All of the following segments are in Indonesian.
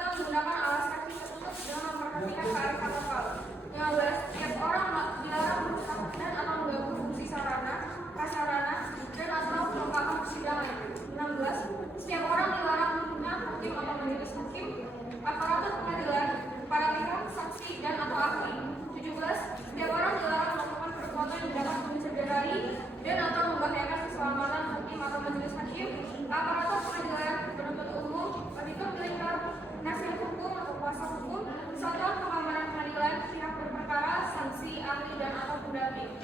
serta menggunakan alas kaki tertutup dengan memperhatikan kearifan lokal. 15. Setiap orang dilarang merusak dan atau mengganggu fungsi sarana, prasarana, dan atau perlengkapan persidangan. 16. Setiap orang dilarang menghina hakim atau majelis hakim, aparatur pengadilan, para pihak, saksi, dan atau ahli. 17. Setiap orang dilarang melakukan perbuatan yang dapat mencederai dan atau membahayakan keselamatan hakim atau majelis hakim, aparatur pengadilan, penuntut umum, auditor militer, penasihat hukum atau kuasa hukum, satuan pengamanan pengadilan, pihak berperkara, saksi, ahli, dan atau pendamping.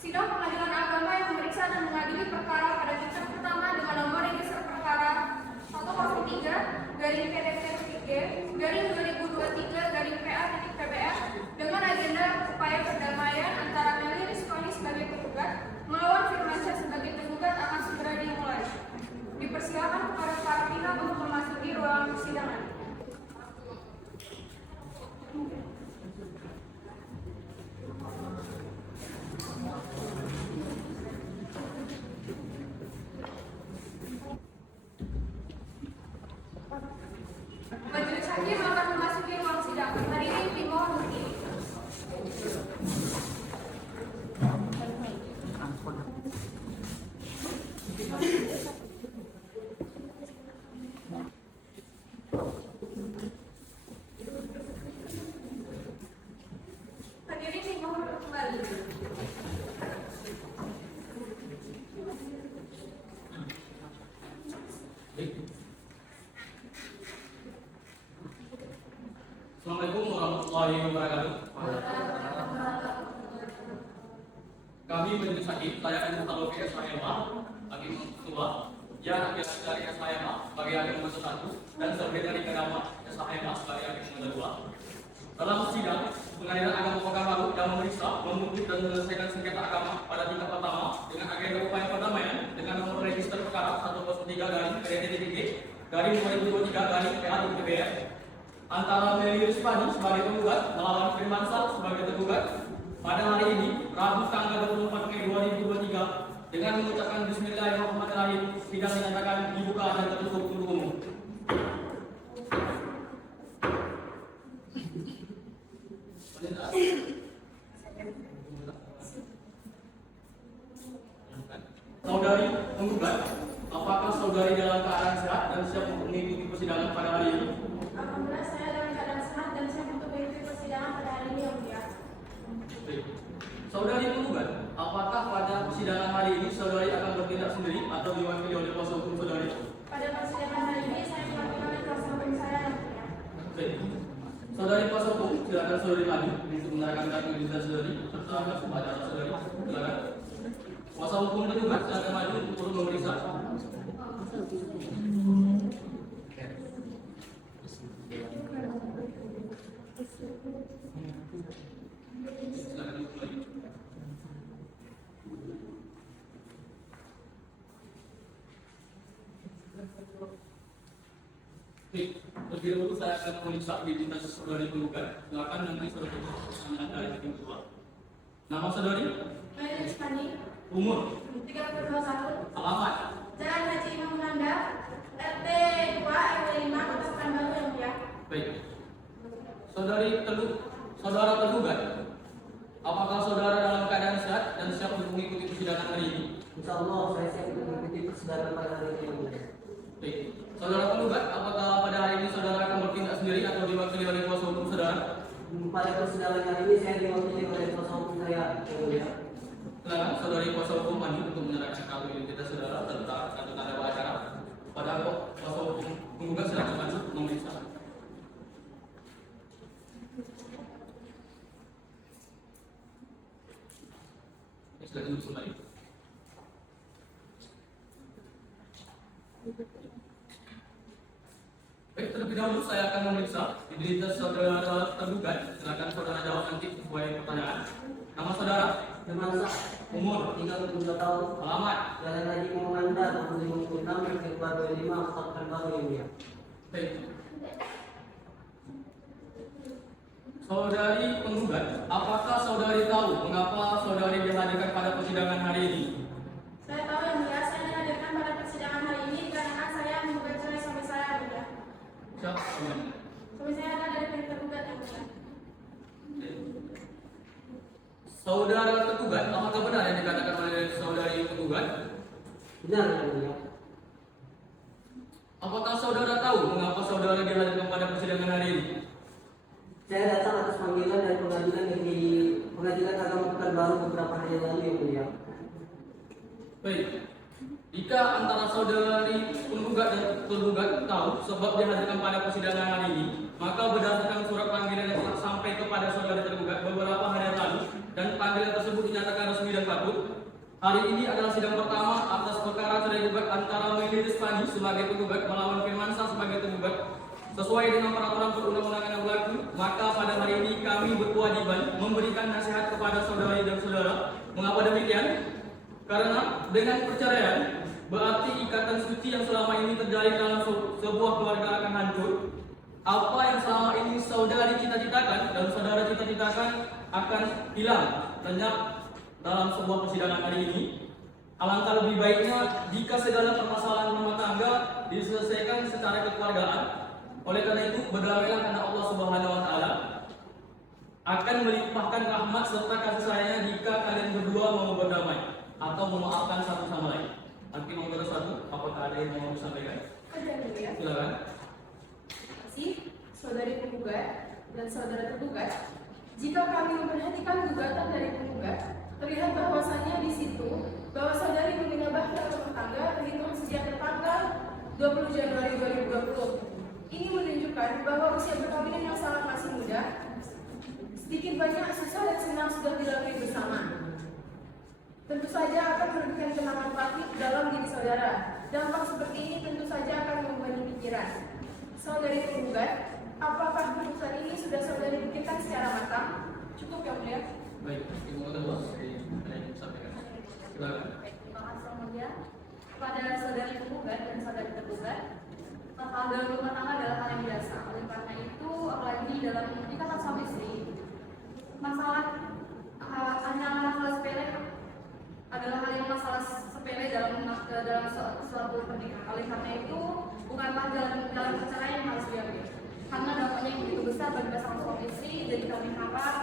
Sidang Pengadilan Agama yang memeriksa dan mengadili perkara pada tingkat pertama dengan nomor register perkara 103-PDP-2023-PA-PBF dengan agenda upaya perdamaian antara Meli Rizkwani sebagai penggugat melawan Firmansyah sebagai tergugat akan segera dimulai. Dipersilakan kepada para pihak untuk memasuki ruangan persidangan. Majelis hakim akan memasuki ruang sidang. Hari ini dimohon berdiri. Hadirin dimohon kembali. Assalamualaikum warahmatullahi wabarakatuh. Kami majelis hakim, saya Aziz Talofi SHMA, hakim ketua, yang hakim dari SHMA sebagai hakim nomor 1 dan sekretari Kedama SHMA sebagai hakim nomor 2. Dalam sidang Pengadilan Agama Pekanbaru yang memeriksa, memutus dan menyelesaikan sengketa agama pada tingkat pertama dengan agenda upaya perdamaian dengan nomor register perkara 103-PDP-2023-PA-PBF antara Meli Rizkwani sebagai penggugat melawan Firmansyah sebagai tergugat pada hari ini Rabu tanggal 24 Mei 2023 dengan mengucapkan Bismillahirrahmanirrahim. Sidang dinyatakan dibuka dan tertutup untuk umum. Saudari penggugat, apakah saudari dalam keadaan sehat dan siap untuk mengikuti persidangan pada hari ini? Alhamdulillah, saya dalam keadaan sehat dan siap untuk mengikuti persidangan pada hari ini, Yang Mulia. Saudari penggugat, apakah pada persidangan hari ini saudari akan bertindak sendiri atau diwakili oleh kuasa hukum saudari? Pada persidangan hari ini saya diwakili oleh kuasa hukum saya, Yang Mulia. Saudari kuasa hukum, silakan saudari maju untuk menerangkan kartu identitas saudari serta atas upacara saudari. Silakan. Kuasa hukum tergugat silakan maju untuk memeriksa. Silakan kembali. Terlebih dahulu saya akan memeriksa identitas saudari penggugat. Silakan nanti saudari pertanyaan dari hakim ketua. Nama saudari? Meli Rizkwani, Umur? 32 tahun, Alamat? Jalan Haji Imam Nanda, RT 2 RW 5 Kota Pekanbaru, Yang Mulia. Baik. Saudara tergugat, apakah saudara dalam keadaan sehat dan siap untuk mengikuti persidangan hari ini? Insya Allah saya siap untuk mengikuti persidangan pada hari ini. Baik. Saudara tergugat, apakah pada hari ini saudara akan bertindak sendiri atau diwakili oleh kuasa hukum saudara? Pada persidangan hari ini saya diwakili oleh kuasa hukum saya. Silakan saudari kuasa hukum maju untuk menyerahkan kartu identitas saudara serta kartu tanda acara. Pada kuasa hukum penggugat silakan maju memeriksa. Silakan duduk kembali. Baik, terlebih dahulu saya akan memeriksa identitas saudara tergugat. Silakan saudara jawab nanti sesuai pertanyaan. Nama saudara? Firmansyah, Umur? 32 tahun, Alamat? Jalan Haji Imam Nanda, 56, RT 2 RW 5 Kota Pekanbaru, Yang Mulia. Baik. Saudari penggugat, apakah saudari tahu mengapa saudari dihadirkan pada persidangan hari ini? Saya tahu, Yang Mulia, saya dihadirkan pada persidangan hari ini karena saya menggugat cerai suami saya, Yang Mulia. Saudara tergugat, apakah benar yang dikatakan oleh saudari tergugat? Benar yang mulia. Apakah saudara tahu mengapa saudara dihadirkan pada persidangan hari ini? Saya datang atas panggilan dari pengadilan negeri Pengadilan Agama Pekanbaru beberapa hari yang lalu yang mulia. Baik. Jika antara saudari penggugat dan tergugat tahu sebab dihadirkan pada persidangan hari ini, maka berdasarkan surat panggilan yang telah sampai kepada saudari tergugat beberapa hari yang lalu dan panggilan tersebut dinyatakan resmi dan patut, hari ini adalah sidang pertama atas perkara cerai gugat antara Meli Rizvani sebagai penggugat melawan Firmansyah sebagai tergugat. Sesuai dengan peraturan perundang-undangan yang berlaku, maka pada hari ini kami berkewajiban memberikan nasihat kepada saudari dan saudara. Mengapa demikian? Karena dengan perceraian berarti ikatan suci yang selama ini terjalin dalam sebuah keluarga akan hancur. Apa yang selama ini saudari cita-citakan dan saudara cita-citakan akan hilang lenyap dalam sebuah persidangan hari ini. Alangkah lebih baiknya jika segala permasalahan rumah tangga diselesaikan secara kekeluargaan. Oleh karena itu, berdamailah karena Allah Subhanahu wa Ta'ala akan melimpahkan rahmat serta kasih sayangnya jika kalian berdua mau berdamai atau memaafkan satu sama lain. Hakim nomor 1, apakah ada yang mau disampaikan? Ada yang mulia. Silakan. Terima kasih, saudari penggugat dan saudara tergugat. Jika kami memperhatikan gugatan dari penggugat, terlihat bahwasannya di situ bahwa saudari membina bahtera rumah tangga terhitung sejak tanggal 20 Januari 2020. Ini menunjukkan bahwa usia perkawinan yang sangat masih muda, sedikit banyak susah dan senang sudah dilalui bersama. Tentu saja akan merugikan kenangan pahit dalam diri saudara. Dampak seperti ini tentu saja akan membebani pikiran. Saudari penggugat, apakah keputusan ini sudah saudari pikirkan secara matang? Cukup yang mulia. Baik, Ibu Ketua, saya ingin sampaikan. Silakan. Terima kasih yang mulia kepada saudari penggugat dan saudari tergugat. Dalam rumah tangga adalah hal yang biasa. Oleh karena itu, apalagi dalam ikatan suami istri, masalah hanya masalah sepele adalah hal yang masalah sepele dalam suatu pernikahan. Oleh karena itu, bukanlah dalam perceraian yang harus diambil. Karena dampaknya yang begitu besar bagi pasangan suami istri, jadi kami harap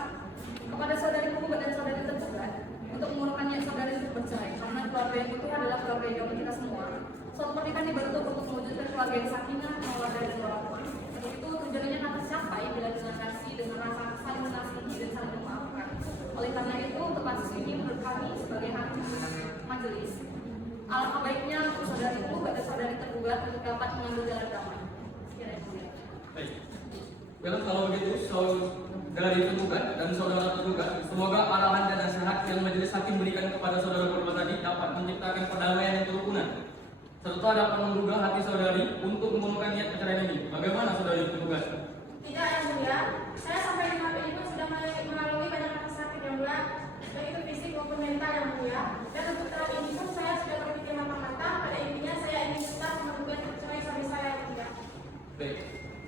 kepada saudari penggugat dan saudari tergugat untuk mengurungkan niat saudari untuk bercerai. Karena keluarga yang utuh adalah keluarga yang jauh kita semua. Suatu pernikahan dibentuk untuk mewujudkan keluarga yang sakinah, mawaddah dan warahmah. Untuk itu tujuannya akan tercapai bila dengan kasih, dengan rasa saling mengasihi dan saling memaafkan. Oleh karena itu, untuk kasus ini menurut kami sebagai hakim majelis, alangkah baiknya untuk saudari penggugat dan saudari tergugat untuk dapat mengambil jalan damai. Sekiranya. Baik. Well, kalau begitu, saudari tergugat dan saudara tergugat, semoga arahan dan nasihat yang majelis hakim berikan kepada saudara berdua tadi dapat menciptakan perdamaian yang kerukunan, serta dapat menggugah hati saudari untuk memurungkan niat perceraian ini. Bagaimana saudari tergugat? Tidak yang mulia, saya sampai dengan hari ini sudah melalui banyak rasa sakit yang mulia, baik itu fisik maupun mental yang mulia. Dan untuk saat ini pun saya sudah berpikir matang-matang. Pada intinya saya ingin tetap menggugat cerai suami saya yang mulia. Baik.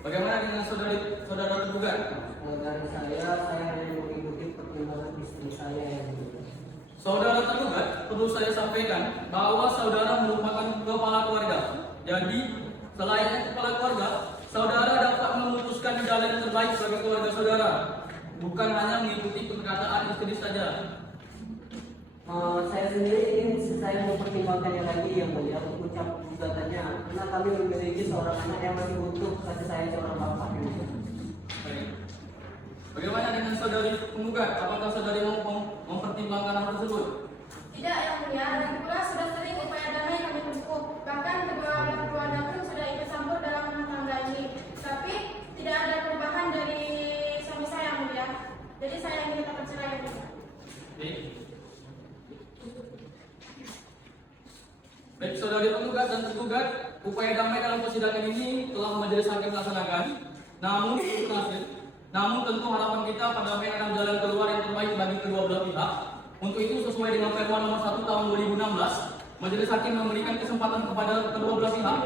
Bagaimana dengan saudara tergugat? Kalau dari saya hanya mengikuti pertimbangan istri saya yang mulia. Saudara tergugat, perlu saya sampaikan bahwa saudara merupakan kepala keluarga. Jadi, selain kepala keluarga, saudara dapat memutuskan jalan yang terbaik bagi keluarga saudara, bukan hanya mengikuti perkataan istri saja. Saya sendiri ingin saya mempertimbangkannya lagi yang mulia untuk ucap gugatannya, karena kami memiliki seorang anak yang masih butuh kasih sayang seorang bapak. Baik. Bagaimana dengan saudari penggugat? Apakah saudari mempertimbangkan hal tersebut? Tidak yang mulia, dan pula sudah sering upaya damai kami tempuh. Bahkan kedua orang keluarga pun sudah ikut campur dalam rumah tangga ini. Tapi tidak ada perubahan dari suami saya yang mulia. Jadi saya ingin tetap bercerai yang mulia. Baik. Baik, saudari penggugat dan tergugat, upaya damai dalam persidangan ini telah majelis hakim laksanakan. Namun tentu harapan kita perdamaian akan jalan keluar yang terbaik bagi kedua belah pihak. Untuk itu sesuai dengan Permen Nomor 1 Tahun 2016, majelis hakim memberikan kesempatan kepada kedua belah pihak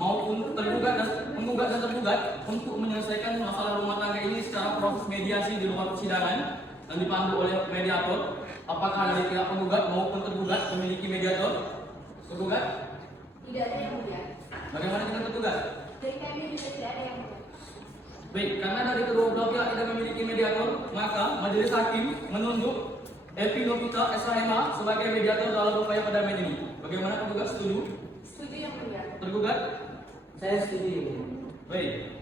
maupun tergugat dan penggugat dan tergugat untuk menyelesaikan masalah rumah tangga ini secara proses mediasi di luar persidangan dan dipandu oleh mediator. Apakah dari pihak penggugat maupun tergugat memiliki mediator? Tergugat? Tidak ada yang mulia. Bagaimana dengan tergugat? Dari kami juga tidak ada yang mulia. Baik, karena dari kedua belah pihak tidak memiliki mediator, maka majelis hakim menunjuk Epi Novita SHMA sebagai mediator dalam upaya perdamaian ini. Bagaimana penggugat, setuju? Setuju yang mulia. Tergugat? Saya setuju. Baik.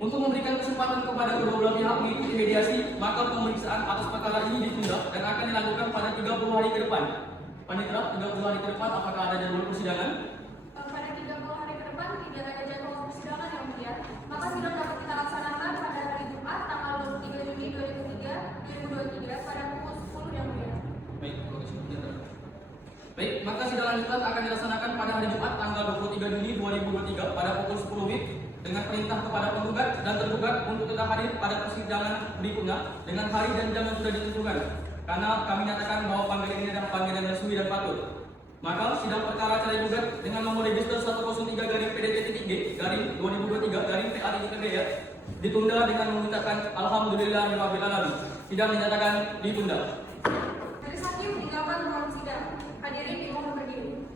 Untuk memberikan kesempatan kepada kedua belah pihak mengikuti mediasi, maka pemeriksaan atas perkara ini ditunda dan akan dilakukan pada 30 hari ke depan. Panitera, 30 hari ke depan apakah ada jadwal persidangan? Pada 30 hari ke depan tidak ada jadwal persidangan yang mulia. Maka sidang dapat kita laksanakan pada hari Jumat tanggal 23 Juni 2023 pada pukul 10 yang mulia. Baik, baik, maka sidang lanjutan akan dilaksanakan pada hari Jumat tanggal 23 Juni 2023 pada pukul 10 WIB dengan perintah kepada penggugat dan tergugat untuk tetap hadir pada persidangan berikutnya dengan hari dan jam yang sudah ditentukan. Karena kami nyatakan bahwa panggilan ini adalah panggilan resmi dan patut. Maka sidang perkara cerai gugat dengan nomor register 103-PDT-3-2023-PAD-ya ditunda dengan memintakan alhamdulillahirabbil. Sidang dinyatakan ditunda. Majelis hakim meninggalkan ruang sidang. Hadirin dimohon berdiri.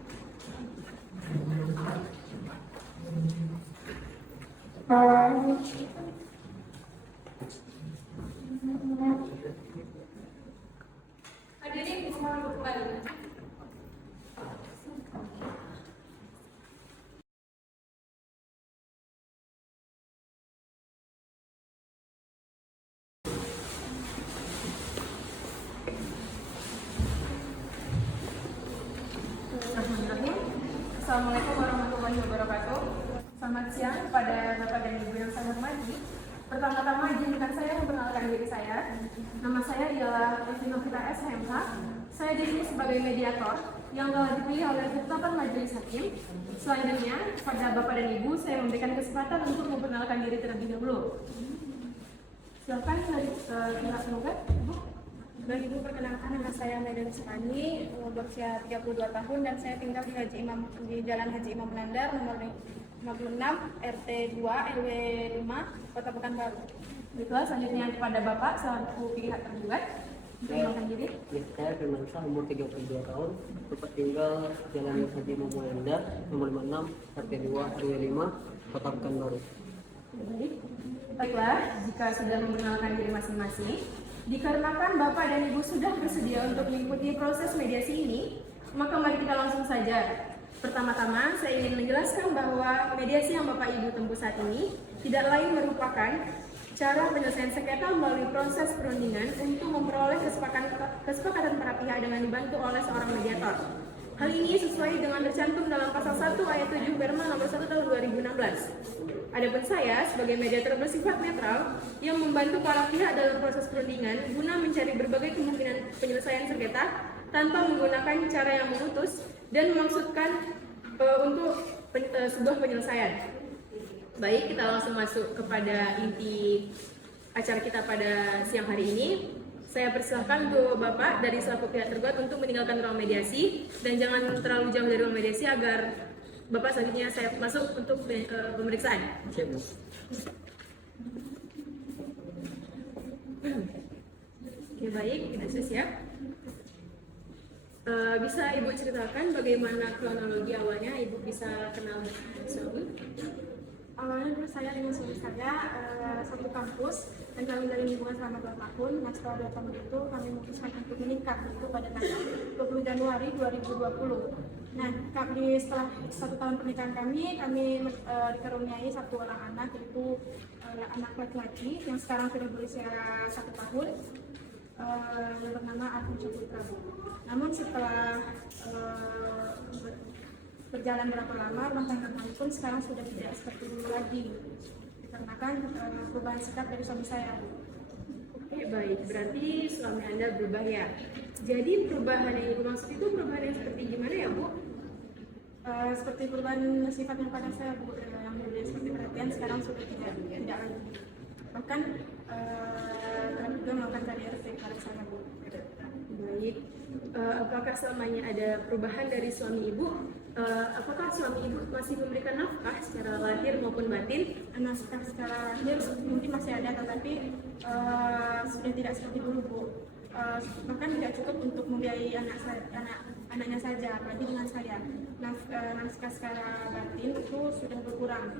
Hadirin dimohon kembali. Assalamualaikum warahmatullahi wabarakatuh. Selamat siang kepada Bapak dan Ibu yang saya hormati. Pertama-tama izinkan saya memperkenalkan diri saya. Nama saya ialah Epi Novita SHMH. Saya di sini sebagai mediator yang telah dipilih oleh ketetapan majelis hakim. Selanjutnya, kepada Bapak dan Ibu, saya memberikan kesempatan untuk memperkenalkan diri terlebih dahulu. Silakan dari pihak penggugat, Ibu. Baik Ibu, perkenalkan nama saya Medan Sukani, berusia 32 tahun dan saya tinggal di Jalan Haji Imam Nandar nomor 56 RT 2 RW 5 Kota Pekanbaru. Baiklah, selanjutnya kepada Bapak selaku pihak tergugat. Perkenalkan diri. Ya, saya Firmansyah, umur 32 tahun, tempat tinggal Jalan Haji Imam Nandar nomor 56 RT 2 RW 5 Kota Pekanbaru. Baik. Baiklah, jika sudah memperkenalkan diri masing-masing, dikarenakan Bapak dan Ibu sudah bersedia untuk mengikuti proses mediasi ini, maka mari kita langsung saja. Pertama-tama, saya ingin menjelaskan bahwa mediasi yang Bapak Ibu tempuh saat ini tidak lain merupakan cara penyelesaian sengketa melalui proses perundingan untuk memperoleh kesepakatan para pihak dengan dibantu oleh seorang mediator. Hal ini sesuai dengan tercantum dalam pasal 1 ayat 7 Perma nomor 1 tahun 2016. Adapun saya sebagai mediator bersifat netral yang membantu para pihak dalam proses perundingan guna mencari berbagai kemungkinan penyelesaian sengketa tanpa menggunakan cara yang memutus dan memaksudkan untuk sebuah penyelesaian. Baik, kita langsung masuk kepada inti acara kita pada siang hari ini. Saya persilahkan untuk Bapak dari selaku pihak tergugat untuk meninggalkan ruang mediasi dan jangan terlalu jauh dari ruang mediasi agar Bapak selanjutnya saya masuk untuk pemeriksaan. Oke, baik, kita sudah siap. Bisa Ibu ceritakan bagaimana kronologi awalnya Ibu bisa kenal suami? Awalnya dulu saya dengan suami saya satu kampus dan kami dari hubungan selama 2 tahun. Nah, setelah 2 tahun itu kami memutuskan untuk menikah itu pada tanggal 20 Januari 2020. Nah, kami setelah 1 tahun pernikahan kami dikaruniai 1 orang anak, yaitu anak laki-laki yang sekarang sudah berusia 1 tahun, yang bernama Arfin Saputra. Namun setelah berjalan berapa lama, rumah tangga kami pun sekarang sudah tidak seperti dulu lagi, dikarenakan perubahan sikap dari suami saya. Oke, baik, berarti suami Anda berubah ya. Jadi perubahan yang Ibu maksud itu perubahan yang seperti gimana ya, Bu? Seperti perubahan sifatnya pada saya, Bu, yang dulu seperti perhatian sekarang sudah tidak lagi. Bahkan kami juga melakukan KDRT kepada saya, Bu. Baik, apakah selamanya ada perubahan dari suami Ibu? Apakah suami Ibu masih memberikan nafkah secara lahir maupun batin? Nafkah secara lahir mungkin masih ada, tetapi sudah tidak seperti dulu, Bu. Bahkan tidak cukup untuk membiayai anaknya saja, apalagi dengan saya. Nafkah secara batin itu sudah berkurang.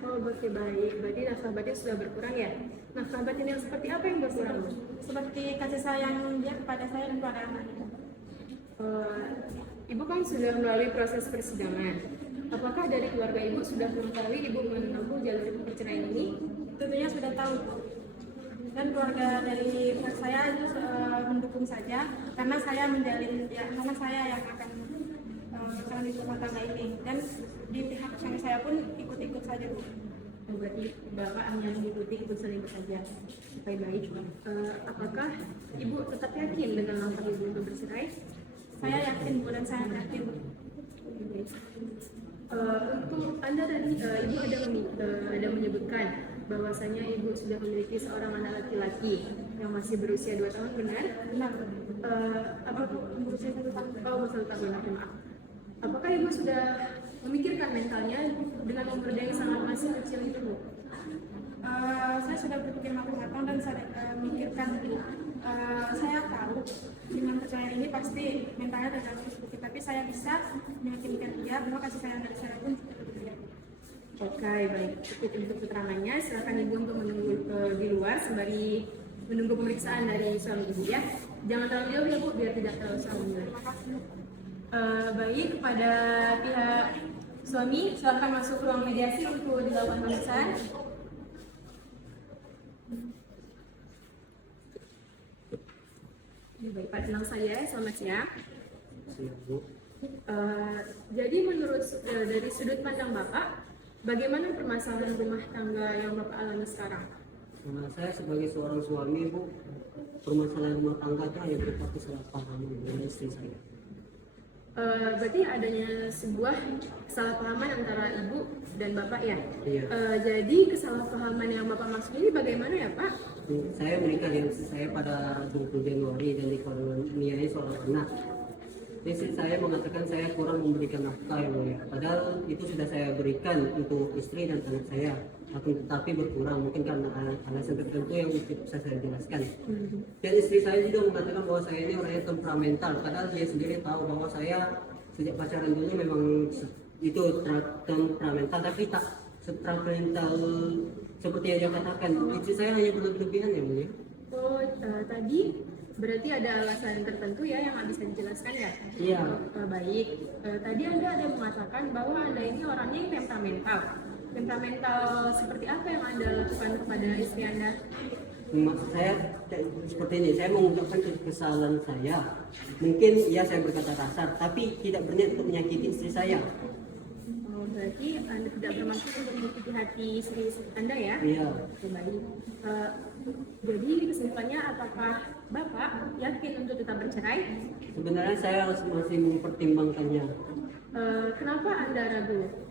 Oh, oke, baik. Berarti nafkah batin sudah berkurang ya? Nafkah batin yang seperti apa yang berkurang, Bu? Seperti kasih sayang dia kepada saya dan kepada anaknya. Ibu kan sudah melalui proses persidangan. Apakah dari keluarga ibu sudah mengetahui ibu menempuh jalur perceraian ini? Tentunya sudah tahu, Bu. Dan keluarga dari pihak saya itu mendukung saja karena saya menjalin ya karena saya yang akan berjalan di rumah tangga ini, dan di pihak suami saya pun ikut-ikut saja, Bu. Oh, berarti bapak hanya mengikuti ikut selingkuh saja. Baik, baik. Apakah ibu tetap yakin dengan langkah ibu untuk bercerai? Saya yakin, Bu, dan saya yakin. Untuk anda tadi ibu ada menyebutkan bahwasanya ibu sudah memiliki seorang anak laki-laki yang masih berusia 2 tahun, benar? Benar. Apa Berusia 1 tahun. Oh, 1 tahun, maaf. Apakah ibu sudah memikirkan mentalnya dengan umur yang sangat masih kecil itu, Bu? Saya sudah berpikir matang-matang dan saya memikirkan, saya tahu dengan perceraian ini pasti mentalnya terganggu sedikit, tapi saya bisa meyakinkan dia bahwa kasih sayang dari saya pun cukup dia. Oke, baik. Cukup untuk keterangannya. Silakan ibu untuk menunggu di luar sembari menunggu pemeriksaan dari suami ibu ya. Jangan terlalu jauh ya, Bu, biar tidak terlalu sambung. Terima kasih. Baik, kepada pihak suami silakan masuk ruang mediasi untuk dilakukan pemeriksaan. Baik, Pak, tenang saja. Selamat siang. Siap, Bu. Jadi menurut dari sudut pandang Bapak, bagaimana permasalahan rumah tangga yang Bapak alami sekarang? Nah, saya sebagai seorang suami, Bu, permasalahan rumah tangga itu hanya berupa kesalahpahaman dengan istri saya. Berarti adanya sebuah kesalahpahaman antara ibu dan bapak ya? Iya. Jadi kesalahpahaman yang bapak maksud ini bagaimana ya, Pak? Saya menikah dengan istri saya pada 20 Januari dan dikaruniai seorang anak. Istri saya mengatakan saya kurang memberikan nafkah, yang mulia. Padahal itu sudah saya berikan untuk istri dan anak saya. Akan tetapi berkurang, mungkin karena alasan tertentu yang tidak bisa saya jelaskan. Dan istri saya juga mengatakan bahwa saya ini orangnya temperamental. Padahal dia sendiri tahu bahwa saya sejak pacaran dulu memang itu temperamental, tapi tak temperamental seperti yang dia katakan. Istri saya hanya berlebihan, yang mulia. Oh, tadi berarti ada alasan tertentu ya yang nggak bisa dijelaskan ya? Iya. Baik. Tadi Anda ada mengatakan bahwa Anda ini orangnya yang temperamental. Temperamental seperti apa yang Anda lakukan kepada istri Anda? Maksud saya seperti ini, saya mengungkapkan kesalahan saya. Mungkin ya saya berkata kasar, tapi tidak berniat untuk menyakiti istri saya. Oh, berarti Anda tidak bermaksud untuk menyakiti hati istri Anda ya? Iya. Oke, baik. Jadi kesimpulannya, apakah Bapak yakin untuk tetap bercerai? Sebenarnya saya masih mempertimbangkannya. Kenapa Anda ragu?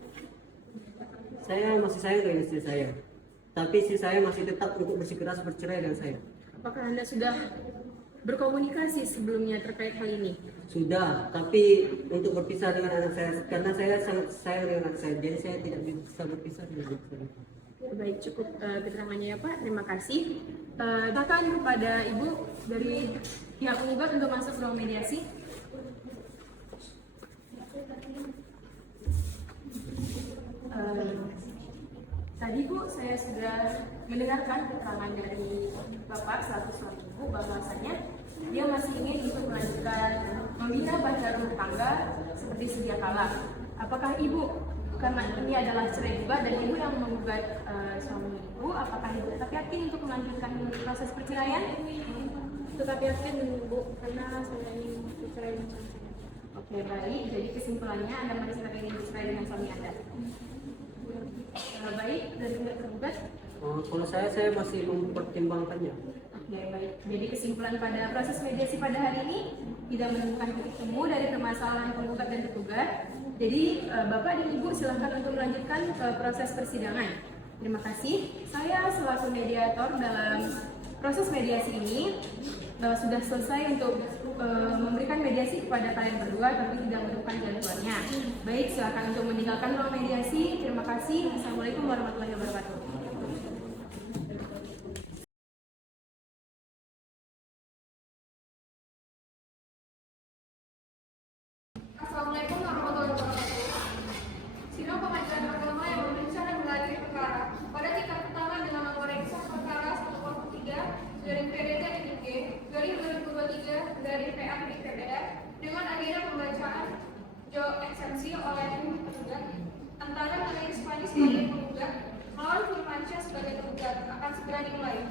Saya masih sayang dengan istri saya, tapi istri saya masih tetap untuk bersikeras bercerai dengan saya. Apakah Anda sudah berkomunikasi sebelumnya terkait hal ini? Sudah, tapi untuk berpisah dengan anak saya, karena saya sangat sayang dengan anak saya, jadi saya tidak bisa berpisah dengan anak saya. Baik, cukup keterangannya ya Pak, terima kasih. Bahkan kepada Ibu dari pihak penggugat untuk masuk ruang mediasi. Tadi Bu, saya sudah mendengarkan keterangan dari Bapak selaku suami Ibu bahwasanya dia masih ingin untuk melanjutkan membina bahtera rumah tangga seperti sedia kala. Apakah Ibu, karena ini adalah cerai juga dan Ibu yang menggugat suami Ibu, apakah Ibu tetap yakin untuk melanjutkan proses perceraian? Tetap yakin, Bu, karena saya ingin bercerai dengan suami saya. Oke, baik. Jadi kesimpulannya Anda masih tetap ingin bercerai dengan suami Anda. Baik, dari pihak tergugat. Kalau saya masih mempertimbangkannya. Oke, baik. Jadi kesimpulan pada proses mediasi pada hari ini tidak menemukan titik temu dari permasalahan penggugat dan tergugat. Jadi Bapak dan Ibu silakan untuk melanjutkan proses persidangan. Terima kasih. Saya selaku mediator dalam proses mediasi ini sudah selesai untuk memberikan mediasi kepada kalian berdua, tapi tidak menemukan jalan keluarnya. Baik, silakan untuk meninggalkan ruang mediasi. Terima kasih. Assalamualaikum warahmatullahi wabarakatuh. Assalamualaikum warahmatullahi wabarakatuh. Sidang pengadilan agama yang memeriksa dan mengadili perkara diikuti oleh tim penggugat antara Maria Spani sebagai penggugat melawan Firmansyah sebagai tergugat akan segera dimulai.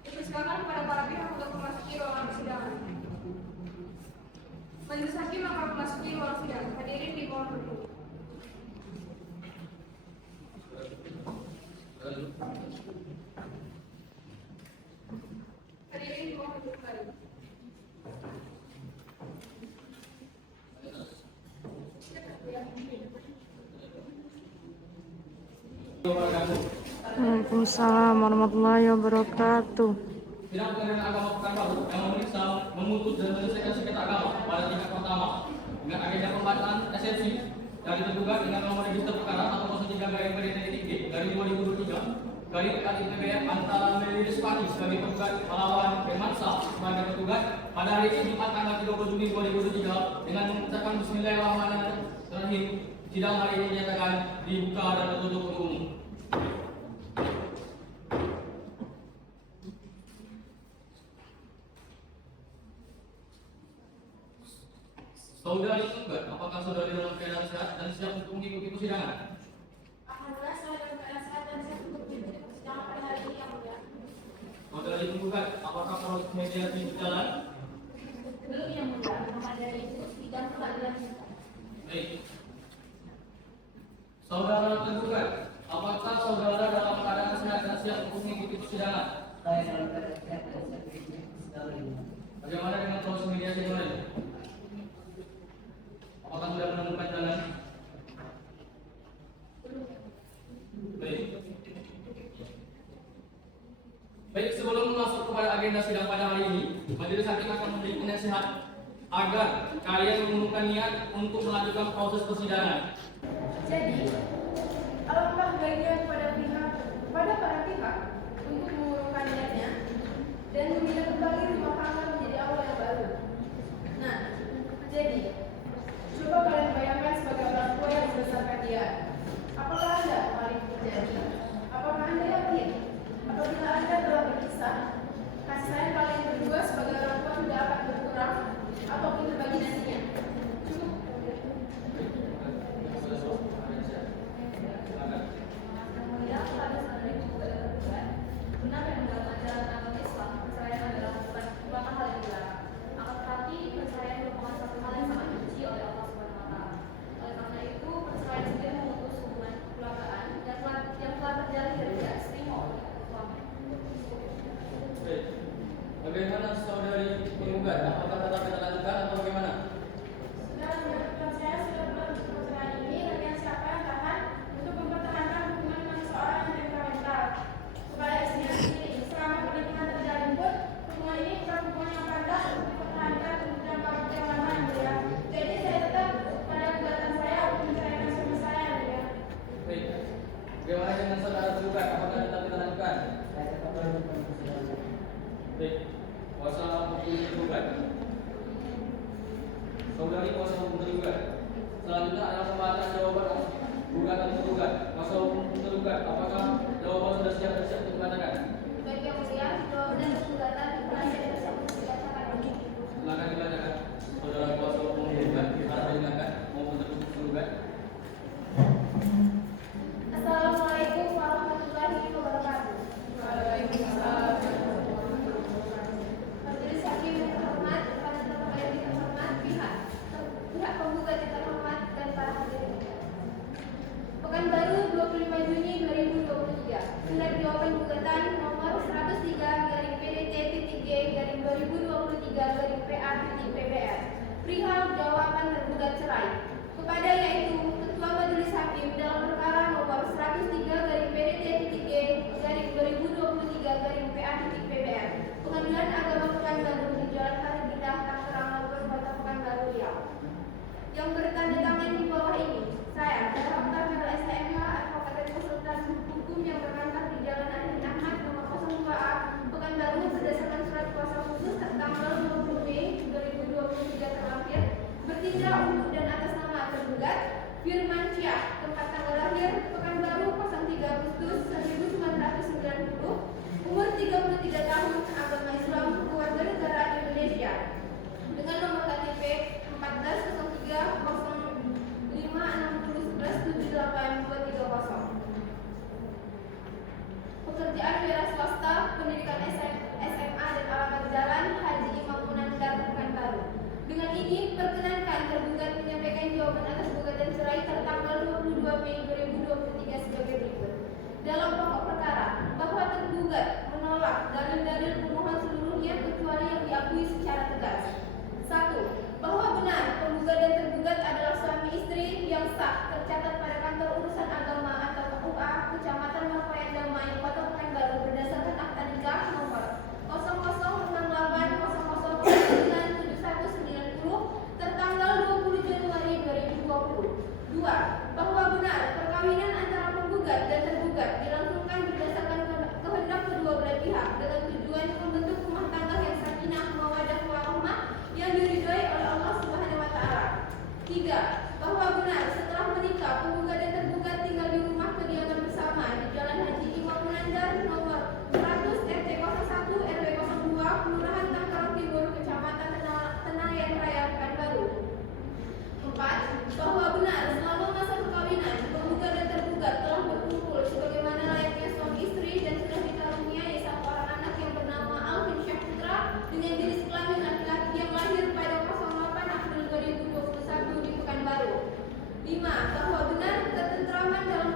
Dipersilakan kepada para pihak untuk memasuki ruangan persidangan. Majelis Hakim akan memasuki ruang sidang. Hadirin dimohon berdiri. Hadirin dimohon duduk kembali. Waalaikumsalam warahmatullahi wabarakatuh. Sidang Pengadilan Agama Pekanbaru yang memeriksa, memutus dan menyelesaikan sengketa agama pada tingkat pertama dengan agenda pembacaan eksepsi dari tergugat dengan nomor register perkara 103/2023/2023 antara Majelis Spani sebagai penggugat melawan Firmansyah sebagai tergugat pada hari ini Jumat tanggal 30 Juni 2023 dengan mengucapkan Bismillahirrahmanirrahim. Sidang hari ini dinyatakan dibuka dan tertutup untuk umum. Saudari tergugat, apakah saudari dalam keadaan sehat dan siap untuk mengikuti persidangan? Alhamdulillah, saya dalam keadaan sehat dan siap untuk mengikuti persidangan pada hari ini yang mulia. Saudari tergugat, apakah proses mediasi berjalan? Belum yang mulia, maka dari itu sidang telah dilanjutkan. Baik. Saudara tergugat, apakah saudara dalam keadaan sehat dan siap untuk mengikuti persidangan? Saya dalam keadaan sehat dan siap mengikuti persidangan ini. Bagaimana dengan proses mediasi kemarin? Apakah sudah menemukan jalan? Baik. Baik, sebelum masuk kepada agenda sidang pada hari ini, Majelis Hakim akan memberikan nasihat agar kalian mengumumkan niat untuk melanjutkan proses persidangan. Jadi, alangkah baiknya kepada para pihak untuk mengurungkan niatnya dan membina kembali rumah tangga menjadi awal yang baru. Nah, jadi coba kalian bayangkan sebagai orang tua yang membesarkan dia. Apakah Anda paling terjadi? Apakah Anda yakin apabila Anda telah berpisah, kasih sayang kalian berdua sebagai orang tua tidak akan berkurang ataupun terbagi nantinya? Cukup. Yang mulia kepada saudari penggugat dan tergugat, benar yang dalam ajaran agama Islam perceraian adalah bukan hal yang dilarang. Akan tetapi perceraian merupakan satu hal yang sangat dibenci oleh Allah Subhanahu Wa Taala. Oleh karena itu perceraian sendiri memutus hubungan kekeluargaan yang telah terjalin dari pihak istri maupun pihak suami. Baik. Bagaimana saudari penggugat? Apakah tetap kita lanjutkan atau bagaimana? Sudah menurut saya sudah berlanjut perceraian ini dan yang siapa yang tahan untuk mempertahankan hubungan dengan seorang yang temperamental kepada istrinya sendiri. Selama pernikahan terjalin pun hubungan ini bukan hubungan yang pantas untuk dipertahankan untuk jangka waktu yang lama yang mulia. Jadi saya tetap pada gugatan saya untuk menceraikan suami saya yang mulia. Baik. Bagaimana dengan saudara tergugat? Apakah tetap kita lanjutkan? Saya tetap melanjutkan persidangan. Baik. Kuasa hukum tergugat. Saudari kuasa hukum tergugat. Selanjutnya adalah pembacaan jawaban gugatan tergugat. Kuasa hukum tergugat, apakah jawaban sudah siap dan siap untuk dikatakan? Baik yang mulia, jawaban dan gugatan berhasil dibacakan. Silakan dibacakan. Saudara kuasa hukum tergugat, harap didengarkan maupun tergugat. Assalamualaikum warahmatullahi wabarakatuh. Waalaikumsalam. Majelis Hakim yang terhormat, para terhormat yang terhormat, pihak penggugat yang terhormat dan para hadirin. Pekanbaru 25 Juni 2023. Surat jawaban gugatan nomor 103-PDT-G-2023-PA-PBR perihal jawaban tergugat cerai kepada yaitu Ketua Majelis Hakim dalam perkara nomor 103-PDT-G-2023-PA-PBR Pengadilan Agama Pekanbaru di Jalan Halilintar Tangerang Maupun Kota Pekanbaru Riau yang bertanda tangan di bawah ini. Saya, Dara Oktavial STMH, advokat dan konsultan hukum yang berkantor di Jalan Amin Ahmad nomor 02A, Pekanbaru berdasarkan surat kuasa khusus tanggal 20 Mei 2023 terlahir, bertindak untuk dan atas nama tergugat Firmansyah, tempat tanggal lahir Pekanbaru 03 Agustus 1990, umur 33 tahun, agama Islam, kewarganegaraan Indonesia, dengan nomor KTP 4 Pekerjaan wira swasta, pendidikan SMA dan alamat jalan Haji Imam Munandar Pekanbaru. Dengan ini, perkenankan tergugat menyampaikan jawaban atas gugatan cerai tertanggal 22 Mei 2023 sebagai berikut. Dalam pokok perkara, bahwa tergugat menolak dalil-dalil pemohon seluruhnya kecuali yang diakui secara tegas. 1. Bahwa benar penggugat dan tergugat adalah suami istri yang sah tercatat pada kantor urusan agama atau KUA Kecamatan Mapayan Damai, Kota Pekanbaru berdasarkan akta nikah nomor 0068097190 tertanggal 20 Januari 2020. 2. Bahwa benar perkawinan antara penggugat dan tergugat dilangsungkan berdasarkan kehendak kedua belah pihak dengan tujuan membentuk rumah tangga yang sakinah mawaddah warahmah yang diridhoi oleh Allah Subhanahu wa taala. 3. Bahwa benar setelah menikah penggugat dan tergugat tinggal di rumah kediaman bersama di Jalan Haji Imam Munandar nomor 100 RT 01 RW 02 Kelurahan Tangkarang Timur Kecamatan Tenayan Raya Pekanbaru. 4. Bahwa benar selama masa perkawinan penggugat dan tergugat telah berkumpul sebagaimana layaknya suami istri dan sudah dikaruniai satu orang anak yang bernama Alvin Syahputra dengan jenis kelamin laki-laki yang lahir pada 08 April 2021 di Pekanbaru. 5. Bahwa benar ketentraman dalam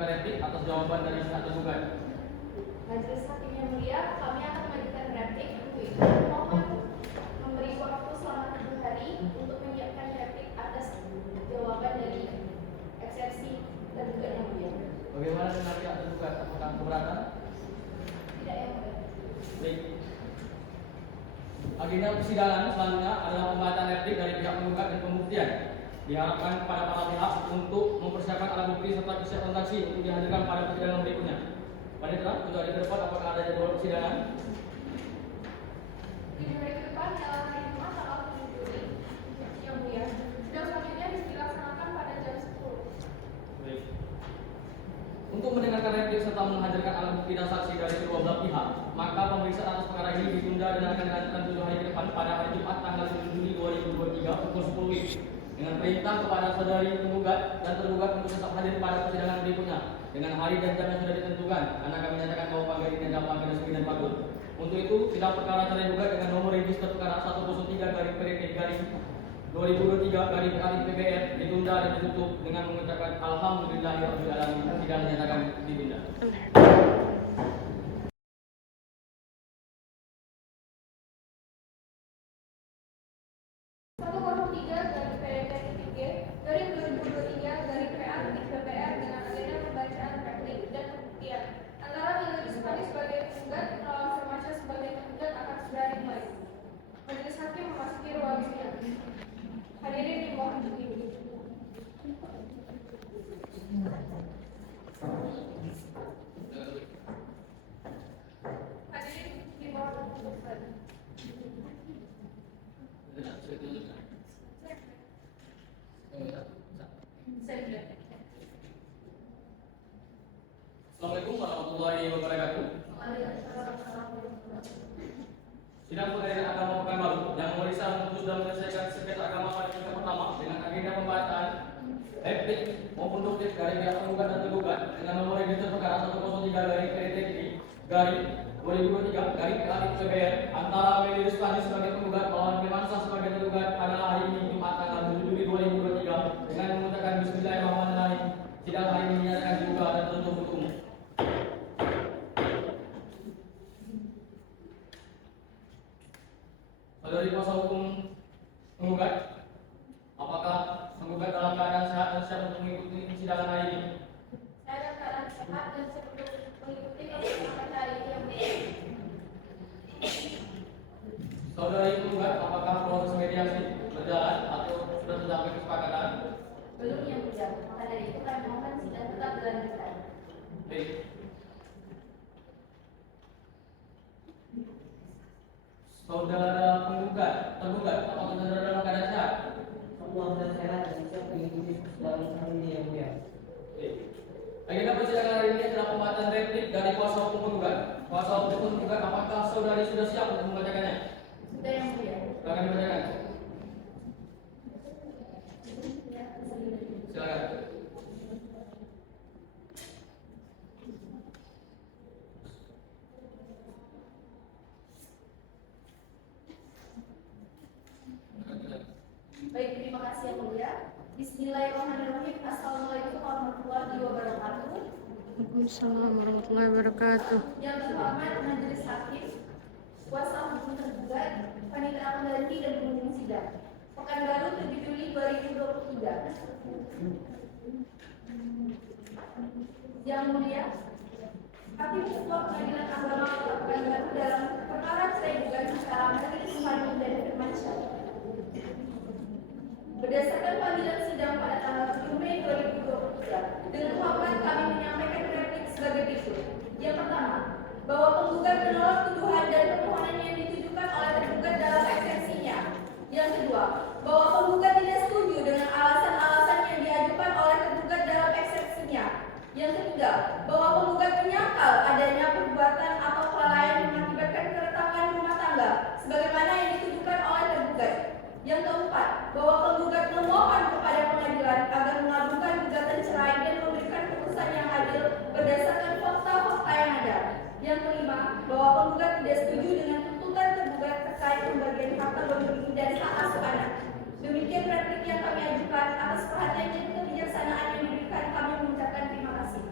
mengajukan replik atas jawaban dari pihak tergugat. Majelis Hakim yang mulia, kami akan mengajukan replik. Untuk itu, mohon memberi waktu selama 7 hari untuk menyiapkan replik atas jawaban dari eksepsi tergugat yang mulia. Bagaimana dengan pihak tergugat? Apakah keberatan? Tidak yang mulia. Baik. Agenda persidangan selanjutnya adalah pembacaan replik dari pihak penggugat dan pembuktian. Diharapkan kepada para pihak untuk mempersiapkan alat bukti serta kesiapan saksi untuk dihadirkan pada persidangan berikutnya. Panitera, untuk hari ke depan apakah ada jadwal persidangan? Di hari ke depan adalah hari Jumat tanggal 7 Juli yang mulia. Sidang selanjutnya dilaksanakan pada jam 10. Baik. Untuk mendengarkan replik serta menghadirkan alat bukti dan saksi dari kedua belah pihak, maka pemeriksaan atas perkara ini ditunda dan akan dilanjutkan 7 hari ke depan pada hari Jumat tanggal 7 Juli 2023 pukul 10 WIB dengan perintah kepada saudari penggugat dan tergugat untuk tetap hadir pada persidangan berikutnya dengan hari dan jam yang sudah ditentukan karena kami nyatakan bahwa panggilan ini adalah panggilan resmi dan patut. Untuk itu, sidang perkara tergugat dengan nomor register perkara 103/PPR ditunda dan ditutup dengan mengucapkan alhamdulillahirabbil alamin. Sidang dinyatakan ditunda. 103/PPR dengan agenda pembacaan replik dan pembuktian antara Majelis Hakim sebagai penggugat melawan Firmansyah sebagai tergugat akan segera dimulai. Majelis Hakim memasuki ruang sidang. Hadirin dimohon berdiri. Hadirin dimohon untuk berdiri. Assalamualaikum warahmatullahi wabarakatuh. Sidang Pengadilan Agama Pekanbaru yang memeriksa, memutus dan menyelesaikan sengketa agama pada tingkat pertama dengan agenda pembacaan replik maupun duplik dari pihak penggugat dan tergugat dengan nomor register perkara 103/PDTI/2023/PPR antara Meli Rizwani sebagai penggugat melawan Firmansyah sebagai tergugat pada hari ini Jumat tanggal 7 Juli 2023 dengan mengucapkan Bismillahirrahmanirrahim. Sidang hari ini dinyatakan dibuka dan tertutup untuk umum. Saudari kuasa hukum penggugat, apakah penggugat dalam keadaan sehat dan siap untuk mengikuti persidangan hari ini? Saya dalam keadaan sehat dan siap untuk mengikuti persidangan hari ini yang mulia. Saudari penggugat, apakah proses mediasi berjalan atau sudah sampai kesepakatan? Belum yang mulia. Maka dari itu kami mohon sidang tetap dilanjutkan. Baik. Saudara tergugat, apakah saudara dalam keadaan sehat? Semua sudah sehat dan siap mengikuti persidangan hari ini yang mulia. Baik. Agenda persidangan hari ini adalah pembacaan replik dari kuasa hukum penggugat. Kuasa hukum penggugat, apakah saudari sudah siap untuk membacakannya? Sudah yang mulia. Silakan dibacakan. Silakan. Baik, terima kasih yang mulia. Bismillahirrahmanirrahim. Assalamualaikum warahmatullahi wabarakatuh. Waalaikumsalam warahmatullahi wabarakatuh. Yang terhormat Majelis Hakim, kuasa hukum tergugat, panitia pengganti dan penghubung sidang. Pekanbaru 7 Juli 2023. Yang mulia, Hakim Ketua Pengadilan Agama Kota Pekanbaru dalam perkara cerai gugat antara Meli Rizwani dan Firmansyah. Berdasarkan panggilan sidang pada tanggal 7 Mei 2023, dengan hormat kami menyampaikan replik sebagai berikut. Yang pertama, bahwa penggugat menolak tuduhan dan permohonan yang ditujukan oleh tergugat dalam eksepsinya. Yang kedua, bahwa penggugat tidak setuju dengan alasan-alasan yang diajukan oleh tergugat dalam eksepsinya. Yang ketiga, bahwa penggugat menyangkal adanya perbuatan atau kelalaian yang mengakibatkan keretakan rumah tangga, sebagaimana yang ditujukan oleh tergugat. Yang keempat, bahwa penggugat memohon kepada pengadilan agar mengabulkan gugatan cerai dan memberikan putusan yang adil berdasarkan fakta-fakta yang ada. Yang kelima, bahwa penggugat tidak setuju dengan tuntutan tergugat terkait pembagian harta bagi dan hak asuh anak. Demikian replik yang kami ajukan. Atas perhatian dan kebijaksanaan yang diberikan, kami mengucapkan terima kasih.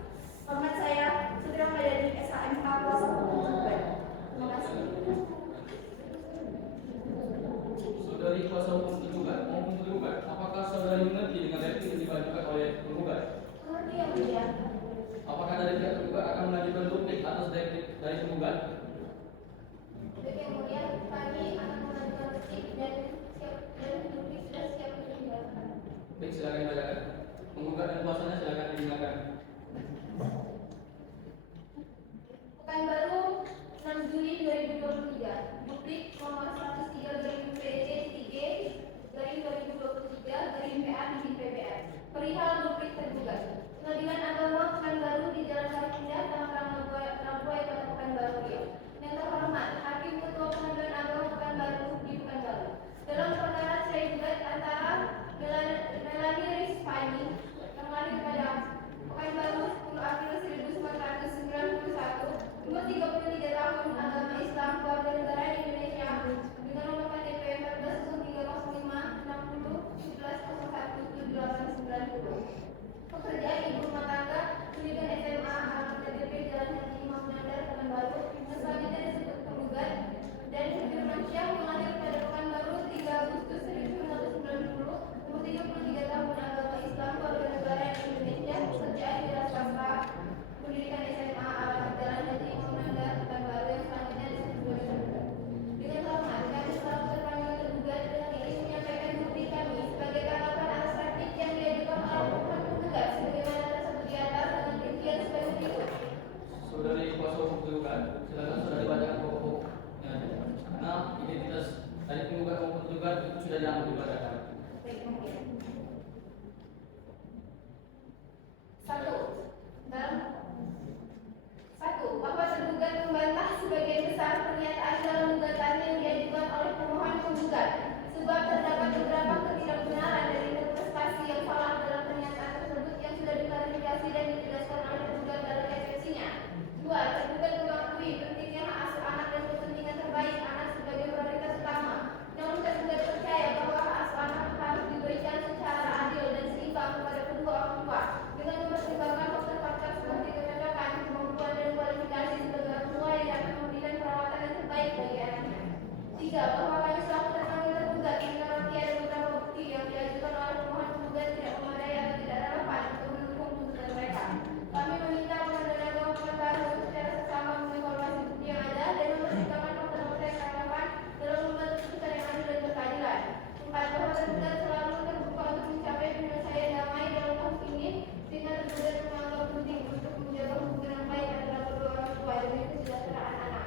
Juli 2023, Bukti nomor 103 garing PC 3 garing 2023 garing PA di PPR. Perihal bukti tergugat. Pengadilan Agama Pekanbaru di Jalan Sarikindah, Tangerang, Rabuai, Kota Pekanbaru Riau. Yang terhormat, Hakim Ketua Pengadilan Agama Pekanbaru di Pekanbaru. Dalam perkara cerai gugat antara Melanie Rizvani yang lahir pada Pekanbaru 10 April 1991, umur 33 tahun, agama Islam, warga negara Indonesia, dengan nomor KTP 1403606011017890. Pekerjaan ibu rumah tangga, pendidikan SMA, alamat KTP Jalan Haji Imam Nandar, Pekanbaru, yang selanjutnya disebut penggugat, dan Firmansyah yang lahir pada Pekanbaru 3 Agustus 1990, umur 33 tahun, agama Islam, warga negara Indonesia, pekerjaan wira swasta, pendidikan SMA, alamat Jalan Haji Imam Nandar, Pekanbaru, yang selanjutnya disebut penggugat. Dengan hormat, kami selaku terpanggil tergugat ingin menyampaikan bukti kami sebagai tanggapan atas praktik yang diajukan oleh pemohon penggugat sebagaimana tersebut di atas dengan rincian sebagai berikut. Saudari kuasa hukum tergugat, silakan saudari bacakan pokok-pokoknya. Karena identitas dari penggugat maupun tergugat itu sudah dianggap dibacakan. Baik, kemudian. 1. Bahwa tergugat membantah sebagian besar pernyataan dalam gugatan yang diajukan oleh pemohon penggugat, sebab terdapat beberapa ketidakbenaran dari interpretasi yang salah dalam pernyataan tersebut yang sudah diklarifikasi dan dijelaskan oleh tergugat dalam eksepsinya. 2. Tergugat mengakui pentingnya hak asuh anak dan kepentingan terbaik anak sebagai prioritas utama. Namun tergugat percaya bahwa hak asuh anak harus diberikan secara adil dan seimbang kepada kedua orang tua dengan mempertimbangkan faktor-faktor seperti kecocokan, kemampuan dan kualifikasi sebagai orang tua yang dapat memberikan perawatan yang terbaik bagi anaknya. 3. Bahwa kami selaku terpanggil tergugat menyoroti ada beberapa bukti yang diajukan oleh pemohon penggugat tidak memadai atau tidak relevan untuk mendukung tuntutan mereka. Kami meminta Pengadilan Agama Pekanbaru secara seksama mengevaluasi bukti yang ada dan mempertimbangkan faktor-faktor yang relevan dalam membuat putusan yang adil dan berkeadilan. 4. Bahwa tergugat selalu terbuka untuk mencapai penyelesaian damai dalam kasus ini sehingga tergugat menganggap penting untuk menjaga hubungan yang baik antara kedua orang tua demi kesejahteraan anak.